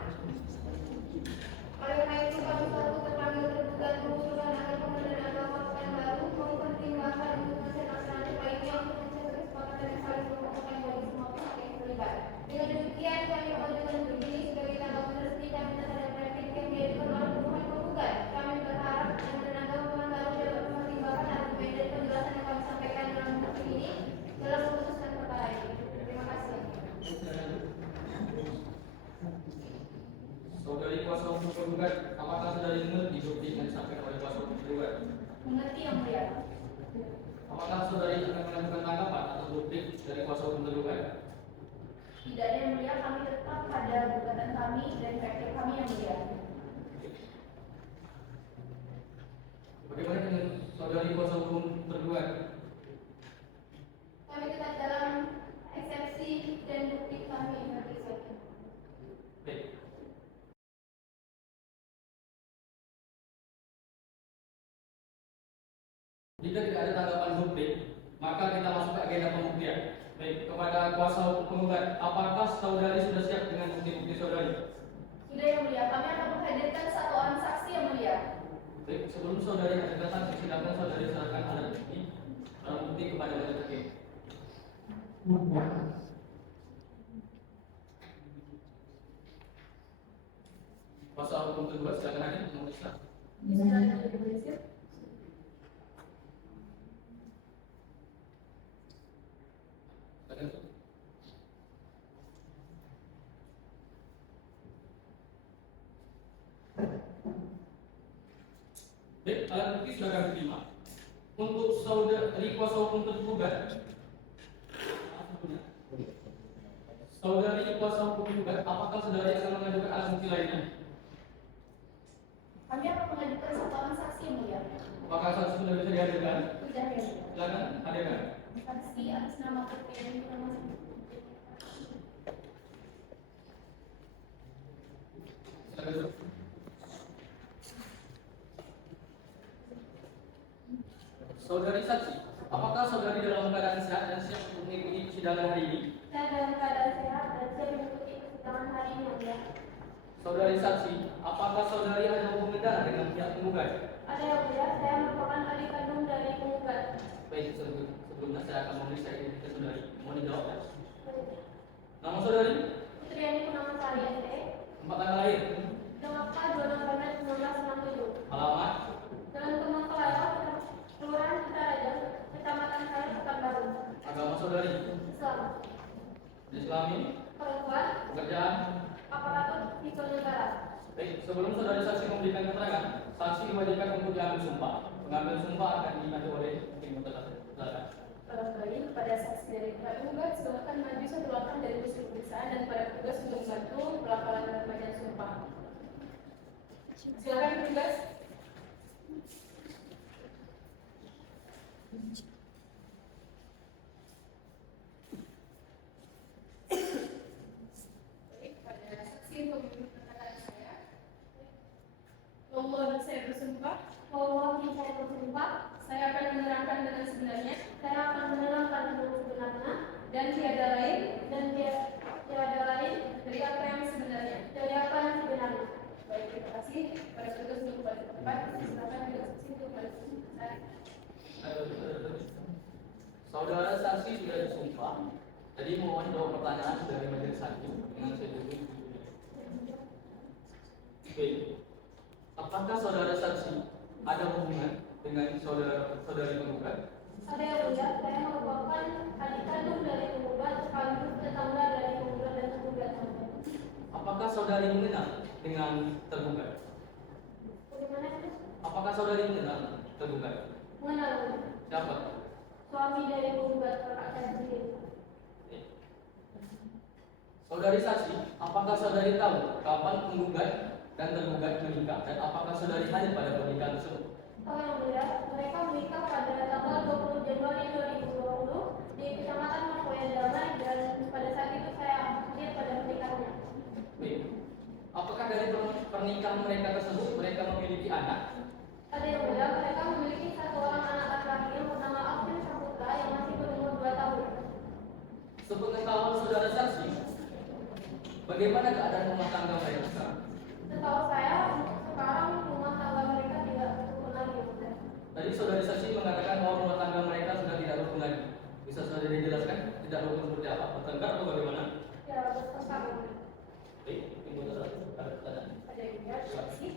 Oleh karena itu kami selaku terpanggil tergugat mengusulkan agar Pengadilan Agama Pekanbaru mempertimbangkan putusan alternatif lainnya untuk mencapai kesepakatan yang saling menguntungkan bagi semua pihak yang terlibat. Dengan demikian kami mengajukan begini sebagai tanggapan resmi kami terhadap praktik yang diajukan oleh pemohon penggugat. Kami berharap Pengadilan Agama Pekanbaru dapat mempertimbangkan argumen dan penjelasan yang kami sampaikan dalam bukti ini dalam memutuskan perkara ini. Terima kasih. Saudari kuasa hukum tergugat, apakah saudari mengerti bukti yang disampaikan oleh kuasa hukum tergugat? Mengerti yang mulia. Apakah saudari akan melakukan tanggapan atas bukti dari kuasa hukum tergugat? Tidak ada yang mulia, kami tetap pada gugatan kami dan praktik kami yang mulia. Bagaimana dengan saudari kuasa hukum tergugat? Kami tetap dalam eksepsi dan bukti kami bagi saya. Baik. Jika tidak ada tanggapan bukti, maka kita masuk ke agenda pembuktian. Baik, kepada kuasa hukum penggugat, apakah saudari sudah siap dengan bukti-bukti saudari? Sudah yang mulia, kami akan menghadirkan satu orang saksi yang mulia. Baik, sebelum saudari hadirkan saksi, silakan saudari serahkan alat bukti barang bukti kepada majelis hakim. Kuasa hukum tergugat silakan hadir memeriksa. Silakan. Baik, alat bukti sudah kami terima. Untuk saudari kuasa hukum tergugat, saudari kuasa hukum tergugat, apakah saudari akan mengajukan alat bukti lainnya? Kami akan mengajukan satu orang saksi yang mulia. Apakah saksi sudah bisa dihadirkan? Sudah ya. Silakan hadirkan. Saksi atas nama Ketua Informasi. Silakan duduk. Saudari saksi, apakah saudari dalam keadaan sehat dan siap untuk mengikuti persidangan hari ini? Saya dalam keadaan sehat dan siap mengikuti persidangan hari ini yang mulia. Saudari saksi, apakah saudari ada hubungan darah dengan pihak penggugat? Ada yang mulia, saya merupakan adik kandung dari penggugat. Baik, sebelumnya saya akan memeriksa identitas saudari. Mohon dijawab ya. Nama saudari? Putriani Purnama Sari SD, Tempat tanggal lahir? Jakarta 2 November 1967. Alamat? Jalan Kemang Kelapa, Kelurahan Citaraja, Kecamatan Sari, Pekanbaru. Agama saudari? Islam. Islami? Perempuan, Pekerjaan? aparatur sipil negara. Baik, sebelum saudari saksi memberikan keterangan, saksi diwajibkan untuk diambil sumpah. Pengambil sumpah akan dibantu oleh tim petugas. Silakan. Kembali kepada saksi dari pihak penggugat, silakan maju satu langkah dari kursi pemeriksaan dan para petugas untuk membantu pelaporan dan pembacaan sumpah. Silakan petugas. Baik, pada saksi untuk menyatakan saya. Mohon saya bersumpah. Mohon saya bersumpah, Saya akan menerangkan dengan sebenarnya saya akan menerangkan dengan sebenarnya dan tiada lain dan tiada lain dari apa yang sebenarnya. dari apa yang sebenarnya. Baik, terima kasih pada petugas untuk kembali ke tempat. Silakan tidak saksi untuk kembali ke tempat. Saudara saksi sudah disumpah. Jadi mohon jawab pertanyaan dari majelis hakim dengan sejujurnya. Baik. Apakah saudara saksi ada hubungan dengan saudari penggugat? Ada yang mulia, saya merupakan adik kandung dari penggugat sekaligus tetangga dari penggugat dan penggugat. Apakah saudari mengenal dengan tergugat? Bagaimana itu? Apakah saudari mengenal tergugat? Mengenal Siapa? suami dari penggugat kakak saya sendiri. Saudari saksi, apakah saudari tahu kapan penggugat dan tergugat menikah dan apakah saudari hadir pada pernikahan tersebut? Oh yang mulia, mereka menikah pada tanggal 20 Januari 2020 di Kecamatan Makoyan Damai dan pada saat itu saya hadir pada pernikahannya. Baik. Apakah dari pernikahan mereka tersebut mereka memiliki anak? Ada yang mulia, mereka memiliki satu orang anak laki-laki yang bernama Alvin Saputra yang masih berumur 2 tahun. Sepengetahuan saudara saksi, bagaimana keadaan rumah tangga mereka sekarang? Setahu saya, sekarang rumah tangga mereka tidak rukun lagi. Tadi saudari saksi mengatakan bahwa rumah tangga mereka sudah tidak rukun lagi. Bisa saudari jelaskan tidak rukun seperti apa? Bertengkar atau bagaimana? Ya, bertengkar. Baik, ibu ada pertanyaan. Ada juga saksi.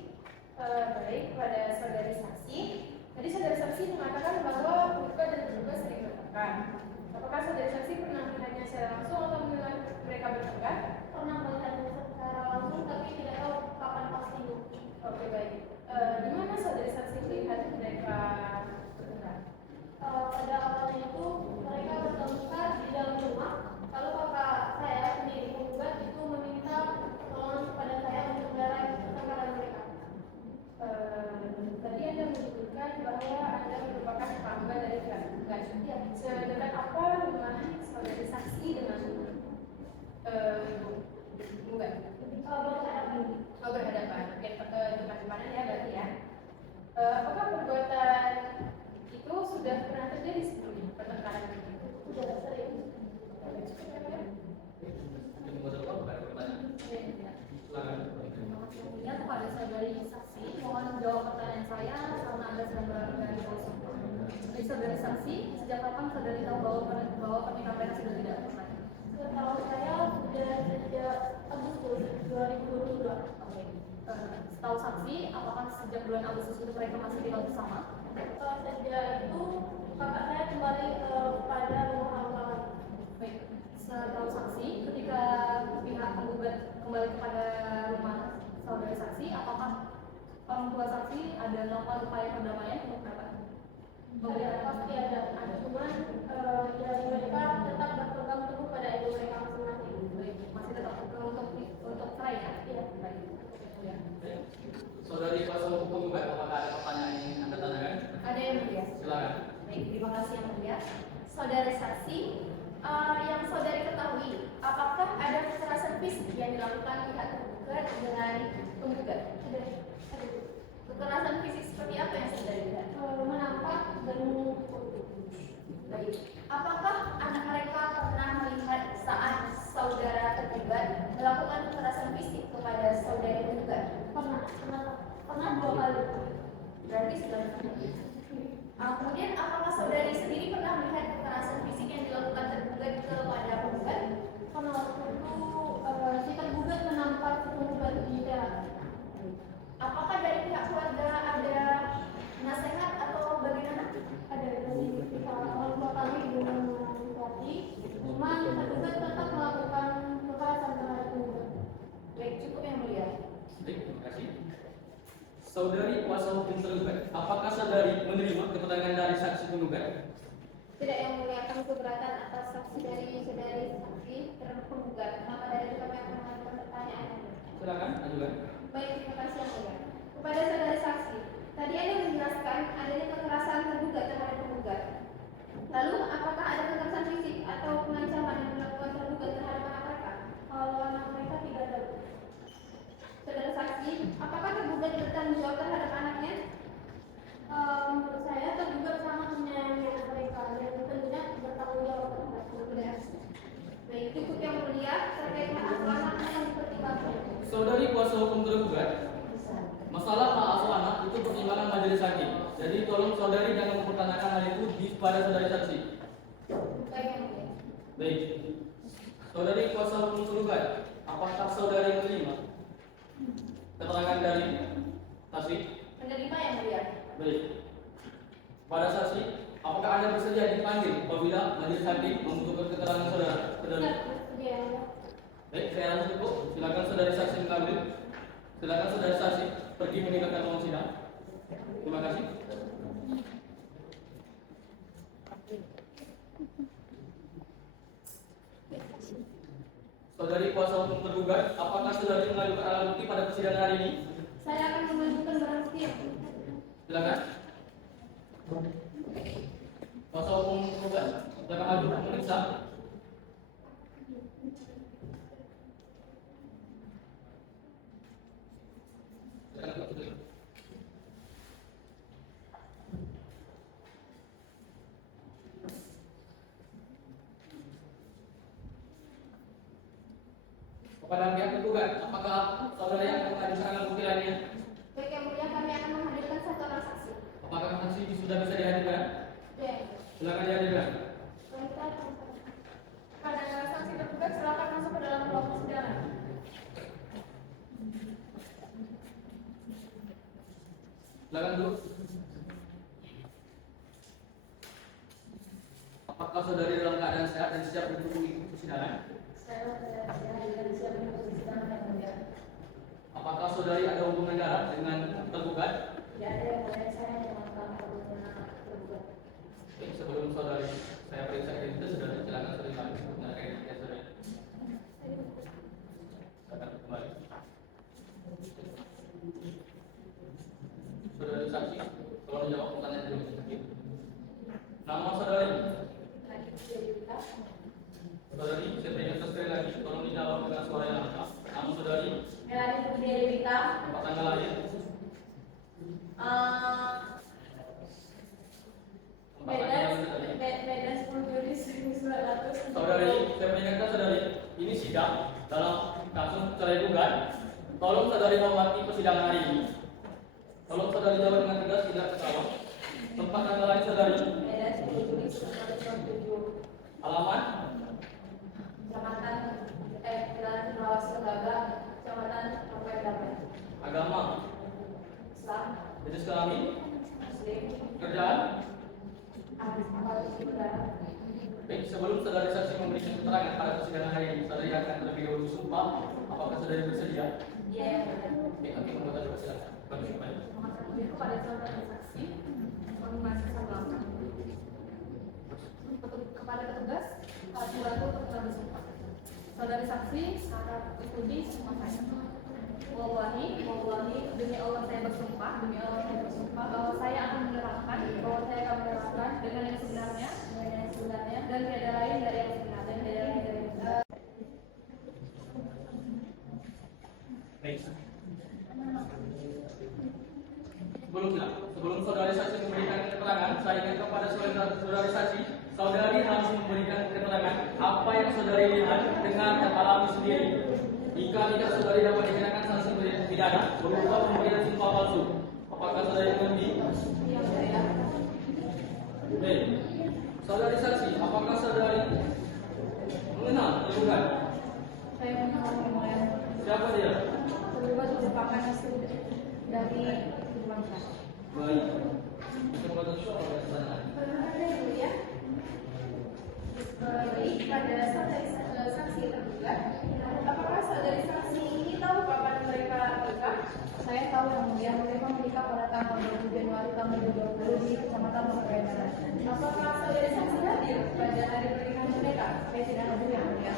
Baik, pada saudari saksi. Tadi saudari saksi mengatakan bahwa penggugat dan tergugat sering bertengkar. Apakah saudari saksi pernah melihatnya secara langsung atau mendengar mereka bertengkar? Pernah melihatnya secara langsung tapi tidak tahu kapan pastinya. Oke, baik. Di mana saudari saksi melihat mereka bertengkar? Pada awalnya itu mereka bertengkar di dalam rumah. Lalu kakak saya sendiri penggugat itu meminta pertolongan kepada saya untuk melerai pertengkaran mereka. Tadi Anda menyebutkan bahwa Anda merupakan tetangga dari pihak penggugat. Ya. Sedekat apa rumah saudari saksi dengan penggugat? Berhadapan. Oh, berhadapan. Oke, depan-depanan ya berarti ya. Apakah perbuatan itu sudah pernah terjadi sebelumnya pertengkaran itu? Sudah sering. Ibu ada pertanyaan? Silakan. Ya, kepada saudari saksi, mohon jawab pertanyaan saya karena Anda sedang berada di bawah sumpah. Jadi saudari saksi, sejak kapan saudari tahu bahwa pernikahan mereka sudah tidak rukun? Setahu saya sudah sejak Agustus 2022. Oke. Setahu saksi, apakah sejak bulan Agustus itu mereka masih tinggal bersama? Sejak itu kakak saya kembali pada rumah orang tua lagi. Baik. Setahu saksi, ketika pihak penggugat kembali kepada rumah saudari saksi, apakah orang tua saksi ada melakukan upaya perdamaian untuk dapat Pasti ada, cuman ya mereka tetap berpegang teguh pada ego mereka masing-masing. Baik, masih tetap untuk cerai ya? Iya. Baik. Ya. Baik. Saudari kuasa hukum penggugat, apakah ada pertanyaan yang ingin Anda tanyakan? Ada yang mulia. Silakan. Baik, terima kasih yang mulia. Saudara saksi, yang saudari ketahui, apakah ada kekerasan fisik yang dilakukan pihak tergugat dengan penggugat? Ada. Kekerasan fisik seperti apa yang saudari lihat? Menampak dan memukul. Baik. Apakah anak mereka pernah melihat saat saudara tergugat melakukan kekerasan fisik kepada saudari saudari sebelah kanan. Kemudian apakah saudari sendiri pernah melihat kekerasan fisik yang dilakukan tergugat kepada penggugat? Karena waktu itu si tergugat menampar penggugat di jalan. Apakah dari pihak keluarga ada nasihat atau bagaimana? Ada dari pihak orang tua kami dengan menasihati, cuman tergugat tetap melakukan kekerasan terhadap penggugat. Baik, cukup yang mulia. Baik, terima kasih. Saudari kuasa hukum tergugat, apakah saudari menerima keterangan dari saksi penggugat? Tidak, yang mulia, kami keberatan atas saksi dari saudari saksi terhadap penggugat. Maka dari itu kami akan mengajukan pertanyaan. Silakan, ajukan. Baik, terima kasih yang mulia. Kepada saudari saksi, tadi Anda menjelaskan adanya kekerasan tergugat terhadap penggugat. Lalu, apakah ada kekerasan fisik atau pengancaman yang dilakukan tergugat terhadap anak mereka? Kalau anak mereka tidak ada. Saudara saksi, apakah tergugat bertanggung jawab terhadap anaknya? Menurut saya tergugat sangat menyayangi anak mereka dan tentunya bertanggung jawab terhadap penggugat. Baik, cukup yang mulia terkait hak asuh anaknya yang dipertimbangkan. Saudari kuasa hukum tergugat, masalah hak asuh anak itu pertimbangan majelis hakim. Jadi tolong saudari jangan mempertanyakan hal itu pada saudari saksi. Baik, yang mulia. Baik. Saudari kuasa hukum tergugat, apakah saudari menerima keterangan dari saksi? Menerima yang mulia. Baik. Pada saksi, apakah Anda bersedia dipanggil apabila majelis hakim membutuhkan keterangan saudara? Iya. Baik, saya rasa cukup. Silakan saudari saksi mengambil. Silakan saudari saksi pergi meninggalkan ruang sidang. Terima kasih. Saudari kuasa hukum tergugat, apakah saudari mengajukan alat bukti pada persidangan hari ini? Saya akan mengajukan barang bukti. Silakan. Kuasa hukum tergugat, silakan aju memeriksa. Silakan Pak Putri. Kepada pihak tergugat, apakah saudari akan mengajukan alat bukti lainnya? Baik, yang mulia, kami akan menghadirkan satu orang saksi. Apakah saksi sudah bisa dihadirkan? Ya. Silakan dihadirkan. Pada saksi tergugat silakan masuk ke dalam ruang persidangan. Silakan duduk. Apakah saudari dalam keadaan sehat dan siap untuk mengikuti persidangan? Apakah saudari ada hubungan darah dengan tergugat? Tidak ada, yang mulia, saya mengajukan tergugat. Oke, sebelum saudari saya periksa identitas saudari, silakan saudari kami untuk menyerahkan identitas saudari. Silakan kembali. Saudari saksi, tolong jawab pertanyaan dulu sedikit. Nama saudari? Saudari, saya peringatkan sekali lagi, tolong dijawab dengan suara yang lengkap. Nama saudari? Melani Putri Dewika. Tempat tanggal lahir? Tempat tanggal lahir saudari? Medan 10 Juli 1900. Saudari, saya peringatkan saudari, ini sidang dalam kasus cerai gugat. Tolong saudari hormati persidangan hari ini. Tolong saudari jawab dengan tegas, tidak ketawa. Tempat tanggal lahir saudari? Medan 10 Juli 1997. Alamat? Kecamatan Jalan Rawasi Lembaga, Kecamatan Kampung Damai. Agama? Islam, Jenis kelamin? Muslim, Kerjaan? Ahmad Saudara. Baik, sebelum saudari saksi memberikan keterangan pada persidangan hari ini, saudari akan terlebih dahulu sumpah. Apakah saudari bersedia? Iya. Oke, kami membuat persidangan. Kami kembali. Kepada saudara saksi, kami masih sama. Kepada petugas, Pembantu Ketua Bersumpah. Saudari saksi, Sarah Ikuti sumpah saya. Wallahi, demi Allah saya bersumpah, bahwa saya akan menerangkan, dengan yang sebenarnya, dan tiada lain dari yang sebenarnya, Baik. Sebelum saudari saksi memberikan keterangan, saya ingin kepada saudari saksi, saudari harus memberikan keterangan apa yang saudari lihat, dengar dan alami sendiri. Jika tidak, saudari dapat dikenakan sanksi pidana berupa pemberian sumpah palsu. Apakah saudari mengerti? Iya, saya. Baik. Saudari saksi, apakah saudari mengenal tergugat? Saya mengenal yang mulia. Siapa dia? Tergugat merupakan hasil dari perbankan. Baik. Kesempatan show pada sana. Ya. Baik, pada saksi tergugat, apakah saudari saksi ini tahu kapan mereka menikah? Saya tahu yang mulia, mereka menikah pada tanggal 20 Januari tahun 2020 di Kecamatan Bangkalan. Apakah saudari saksi hadir pada hari pernikahan mereka? Saya tidak hadir yang mulia.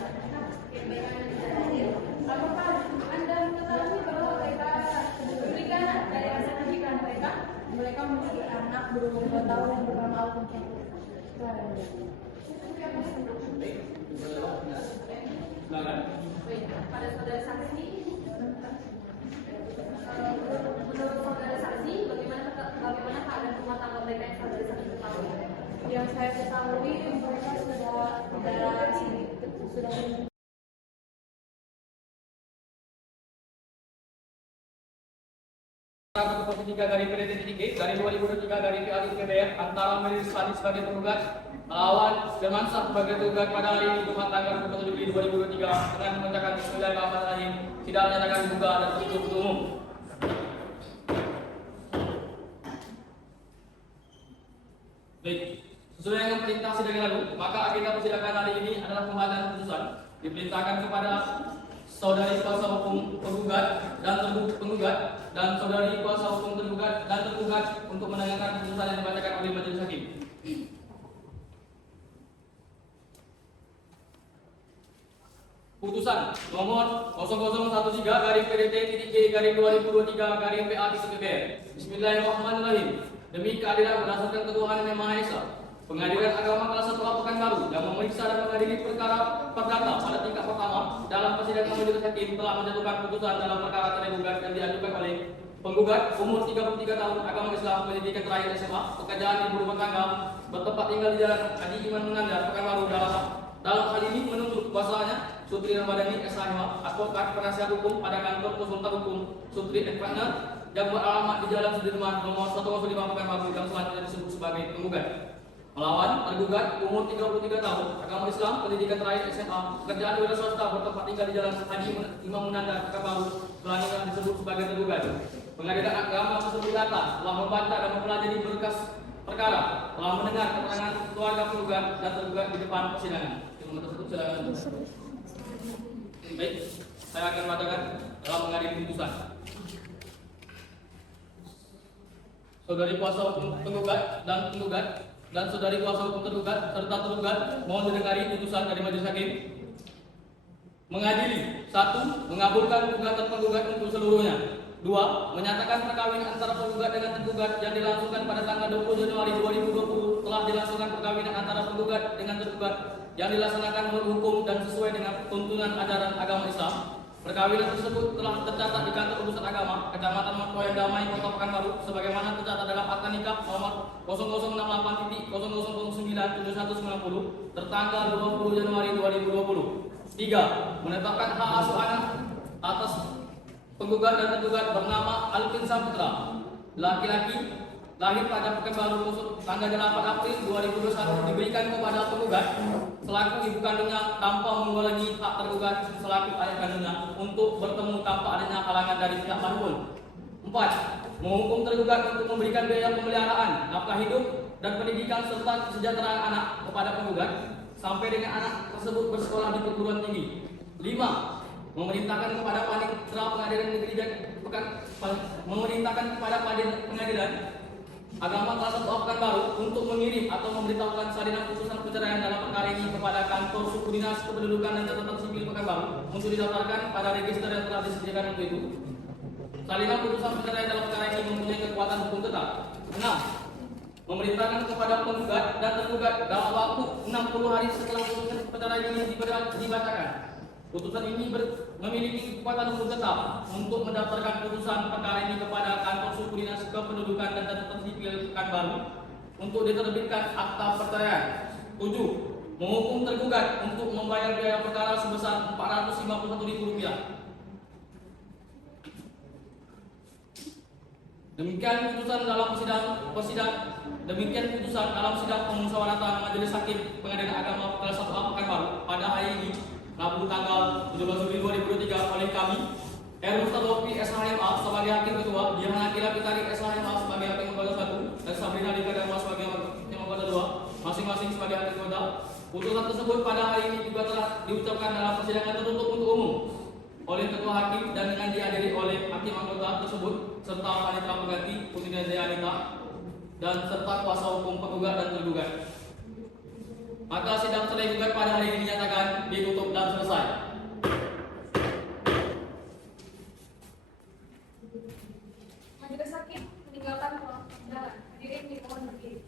Hadir. Apakah Anda mengetahui bahwa mereka berikan dari hasil pernikahan mereka? Mereka memiliki anak berumur 2 tahun yang bernama Alvin. Silakan. Baik, pada saudara saksi, menurut saudara saksi, bagaimana keadaan rumah tangga mereka yang saudara saksi ketahui? Yang saya ketahui, mereka sudah garing PDT garing 2023 garing PAD antara Majelis Hakim sebagai tergugat melawan Firmansyah sebagai tergugat pada hari ini Jumat tanggal 27 Juli 2023 dengan membacakan Bismillahirrahmanirrahim. Tidak menyatakan dibuka dan tertutup untuk umum. Baik, sesuai dengan perintah sidang lalu, maka agenda persidangan hari ini adalah pembacaan putusan. Diperintahkan kepada saudari kuasa hukum penggugat dan saudari kuasa hukum tergugat dan tergugat untuk mendengarkan putusan yang dibacakan oleh majelis hakim. Putusan nomor 0013 garing PDT-G garing 2023 garing PA-PBR. Bismillahirrahmanirrahim. Demi keadilan berdasarkan ketuhanan Yang Maha Esa, Pengadilan Agama Kelas 1 Pekanbaru yang memeriksa dan mengadili perkara perdata pada tingkat pertama dalam persidangan majelis hakim telah menjatuhkan putusan dalam perkara tergugat yang diajukan oleh penggugat umur 33 tahun, agama Islam, pendidikan terakhir SMA, pekerjaan ibu rumah tangga, bertempat tinggal di Jalan Haji Iman Munandar, Pekanbaru. Dalam hal ini menuntut kuasanya Sutri Ramadhani SHM, advokat penasihat hukum pada kantor konsultan hukum Sutri Partner yang beralamat di Jalan Sudirman nomor 105 Pekanbaru yang selanjutnya disebut sebagai penggugat. Melawan tergugat umur 33 tahun, agama Islam, pendidikan terakhir SMA, pekerjaan wira swasta, bertempat tinggal di Jalan Haji Imam Munandar, Pekanbaru, selanjutnya disebut sebagai tergugat. Pengadilan agama tersebut di atas telah membaca dan mempelajari berkas perkara, telah mendengar keterangan keluarga penggugat dan tergugat di depan persidangan. Ilmu tersebut silakan. Baik, saya akan bacakan dalam mengadili putusan. Saudari kuasa hukum penggugat dan saudari kuasa hukum tergugat serta tergugat mohon didengari putusan dari majelis hakim. Mengadili 1. Mengabulkan gugatan penggugat untuk seluruhnya. 2. Menyatakan perkawinan antara penggugat dengan tergugat yang dilangsungkan pada tanggal 20 Januari 2020 telah dilangsungkan perkawinan antara penggugat dengan tergugat yang dilaksanakan menurut hukum dan sesuai dengan tuntunan ajaran agama Islam. Perkawinan tersebut telah tercatat di kantor urusan agama Kecamatan Matkoyan Damai, Kota Pekanbaru, sebagaimana tercatat dalam akta nikah nomor 0068.00097190 tertanggal 20 Januari 2020. 3. Menetapkan hak asuh anak atas penggugat dan tergugat bernama Alvin Saputra, laki-laki, lahir pada Pekanbaru tanggal 8 April 2021, diberikan kepada penggugat selaku ibu kandungnya tanpa mengurangi hak tergugat selaku ayah kandungnya untuk bertemu tanpa adanya halangan dari pihak manapun. 4. Menghukum tergugat untuk memberikan biaya pemeliharaan, nafkah hidup dan pendidikan serta kesejahteraan anak kepada penggugat sampai dengan anak tersebut bersekolah di perguruan tinggi. 5. Memerintahkan kepada Panitera Pengadilan Negeri Pengadilan Agama Kelas 1 Pekanbaru untuk mengirim atau memberitahukan salinan putusan perceraian dalam perkara ini kepada kantor suku dinas kependudukan dan catatan sipil Pekanbaru untuk didaftarkan pada register yang telah disediakan untuk itu. Salinan putusan perceraian dalam perkara ini mempunyai kekuatan hukum tetap. 6. Memerintahkan kepada penggugat dan tergugat dalam waktu 60 hari setelah putusan perceraian ini dibacakan. Putusan ini memiliki kekuatan hukum tetap untuk mendaftarkan putusan perkara ini kepada kantor suku dinas kependudukan dan catatan sipil Pekanbaru untuk diterbitkan akta perceraian. 7. Menghukum tergugat untuk membayar biaya perkara sebesar Rp451.000. Demikian putusan dalam demikian putusan dalam sidang pemusyawaratan Majelis Hakim Pengadilan Agama kelas 1A Pekanbaru pada hari ini Rabu tanggal 17 Juli 2023 oleh kami R. Mustadofi SHMA sebagai Hakim Ketua, Diana Kila Pitari SHMA sebagai Hakim Lembaga 1 dan Sabrina Dika Dharma sebagai Hakim Lembaga 2 masing-masing sebagai Hakim Kota. Putusan tersebut pada hari ini juga telah diucapkan dalam persidangan tertutup untuk umum oleh Ketua Hakim dan dengan dihadiri oleh Hakim anggota tersebut serta panitera pengganti Putri Anita dan serta kuasa hukum penggugat dan tergugat. Maka sidang cerai gugat pada hari ini dinyatakan ditutup dan selesai. Majelis Hakim meninggalkan ruang persidangan. Hadirin dimohon berdiri.